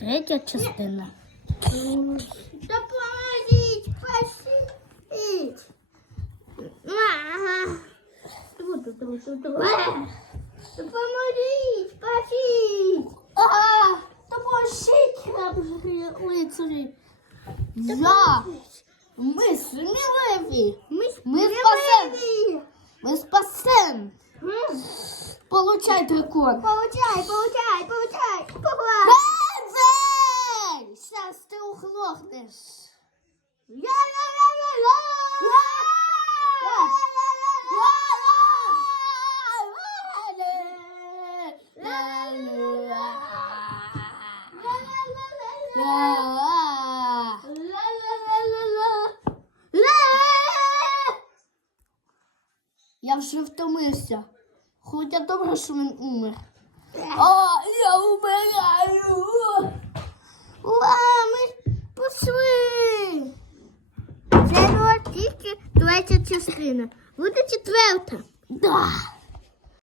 Третя частина. Допоможіть, спасіть. Допоможіть, спасіть. Допоможіть, лицарі. Я. Ми сміливі. Ми, сміливі. Ми спасем. Получай дракон. Получай, получай. Получай. Сейчас ти ухлохнеш. Я вже втомився. Хоча добре, що він умер. Була тільки третя частина. Буде четверта. Да.